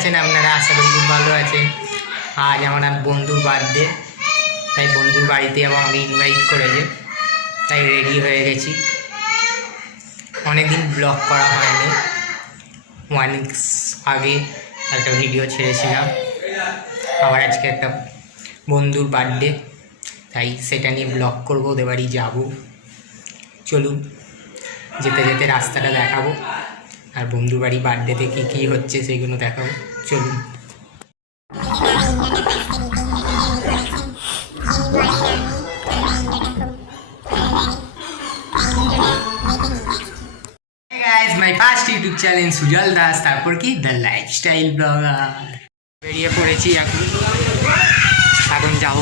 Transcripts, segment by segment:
আছেন, আপনারা আশা করি খুব ভালো আছেন। আজ আমার এক বন্ধুর বার্থডে তাই বন্ধুর বাড়িতে আবার আমি ইনভাইট করেছে, তাই রেডি হয়ে গেছি। অনেকদিন ব্লগ করা হয়নি ওয়ান আগে একটা ভিডিও ছেড়েছিলাম। আবার আজকে একটা বন্ধুর বার্থডে তাই সেটা নিয়ে ব্লগ করব, ওদের বাড়ি যাব। চলুন, যেতে যেতে রাস্তাটা দেখাবো, আর বন্ধুর বাড়ি বার্থডেতে কী কী হচ্ছে সেগুলো দেখাবো। চলুন। My first YouTube channel Sujal Das তারপর কি? দ্য লাইফস্টাইল ব্লগার বেরিয়ে পড়েছি এখন। এখন যাব।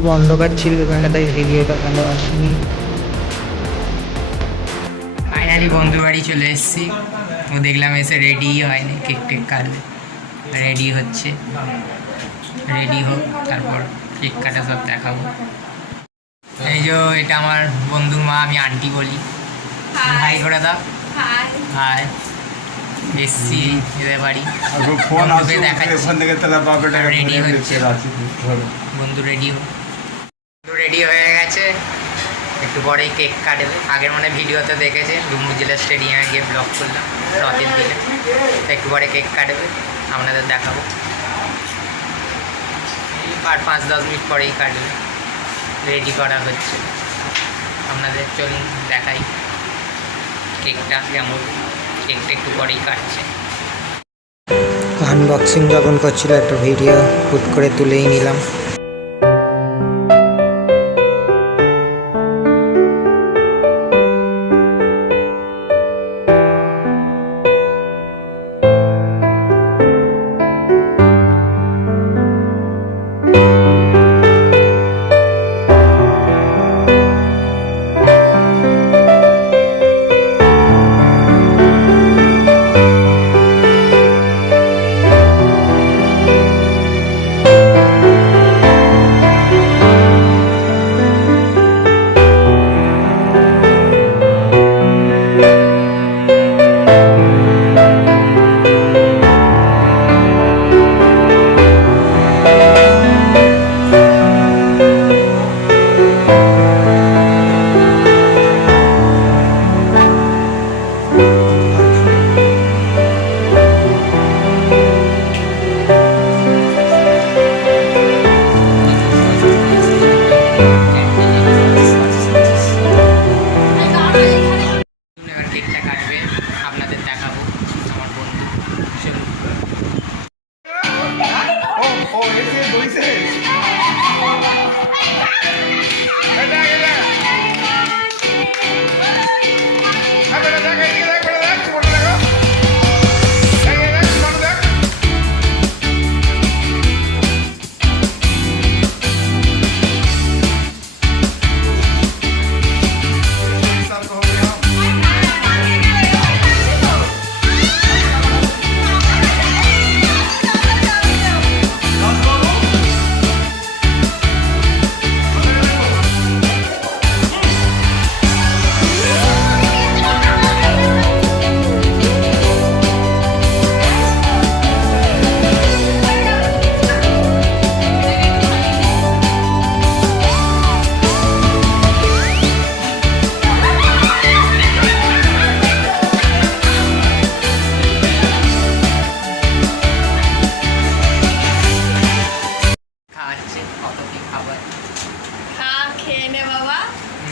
খুব অন্ধকার ছিল এখানে তাই ভিডিওটা ভালো আসেনি। ফাইনালি বন্ধু বাড়ি চলে এসেছি। ও দেখলাম এসে রেডি হয়নি কেক টেক কাটবে রেডি হচ্ছে। রেডি হোক তারপর কেক কাটা সব দেখাবো। এই যে এটা আমার বন্ধুর মা আমি আন্টি বলি। ভাই করে দাও হাই হাই এসছি এদের বাড়ি। ফোন দেখাচ্ছি। হচ্ছে। ধরো। বন্ধু রেডি হোক। বন্ধু রেডি হয়ে গেছে। একটু পরেই কেক কাটবে। আগের মনে ভিডিওতে দেখেছে, ডুমুর জেলা স্টেডিয়ামে গিয়ে ব্লগ করলাম, রথের দিনে একটু পরে কেক কাটবে, আপনাদের দেখাবো। আর পাঁচ, দশ মিনিট পরেই কাটবে। রেডি করা হচ্ছে। আপনাদের চলুন দেখাই কেকটা কেমন। কেকটা একটু পরেই কাটছে। আনবক্সিং যখন করছিল, একটা ভিডিও হুট করে তুলেই নিলাম।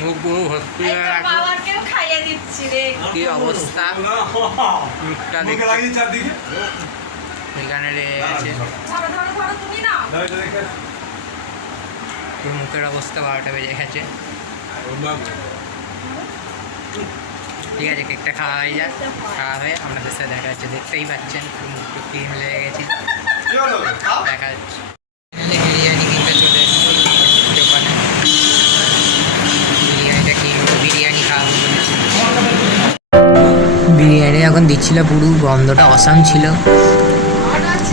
মুখ পুরো ভর্তি খাইয়ে কি অবস্থা মুখটা মুখে দেখতে লাগিয়ে চারদিকে নাও তোর মুখের অবস্থা বারোটা বেজে গেছে ঠিক আছে কেকটা খাওয়া হয়ে যাক খাওয়া হয়ে আপনাদের সাথে দেখা যাচ্ছে দেখতেই পাচ্ছেন মুখটা ক্রিম লেগে গেছে দেখা যাচ্ছে যখন দিচ্ছিল পুরো গন্ধটা অসাম ছিল।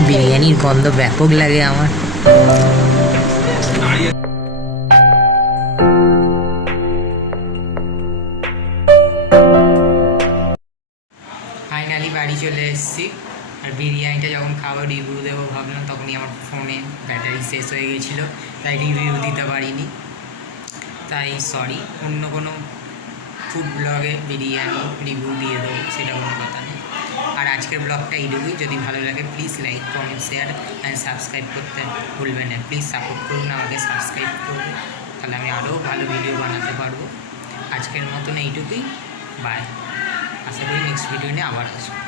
বিরিয়ানির গন্ধ ব্যাপক লাগে আমার। ফাইনালি বাড়ি চলে এসেছি। আর বিরিয়ানিটা যখন খাব রিভিউ দেবো ভাবলাম, তখনই আমার ফোনে ব্যাটারি শেষ হয়ে গেছিল। তাই রিভিউ দিতে পারিনি। তাই সরি অন্য কোনো ফুড ব্লগে বিরিয়ানি রিভিউ দিয়ে দেবো, সেটা কোনো কথা নেই। আর আজকের ব্লগটা এইটুকুই। যদি ভালো লাগে please like comment share and subscribe করতে ভুলবেন না। প্লিজ সাপোর্ট করুন, আমাকে সাবস্ক্রাইব করুন। তাহলে আমি আরও ভালো ভিডিও বানাতে পারব। আজকের মতন এইটুকুই। বাই আশা করি নেক্সট ভিডিও নিয়ে আবার আসব।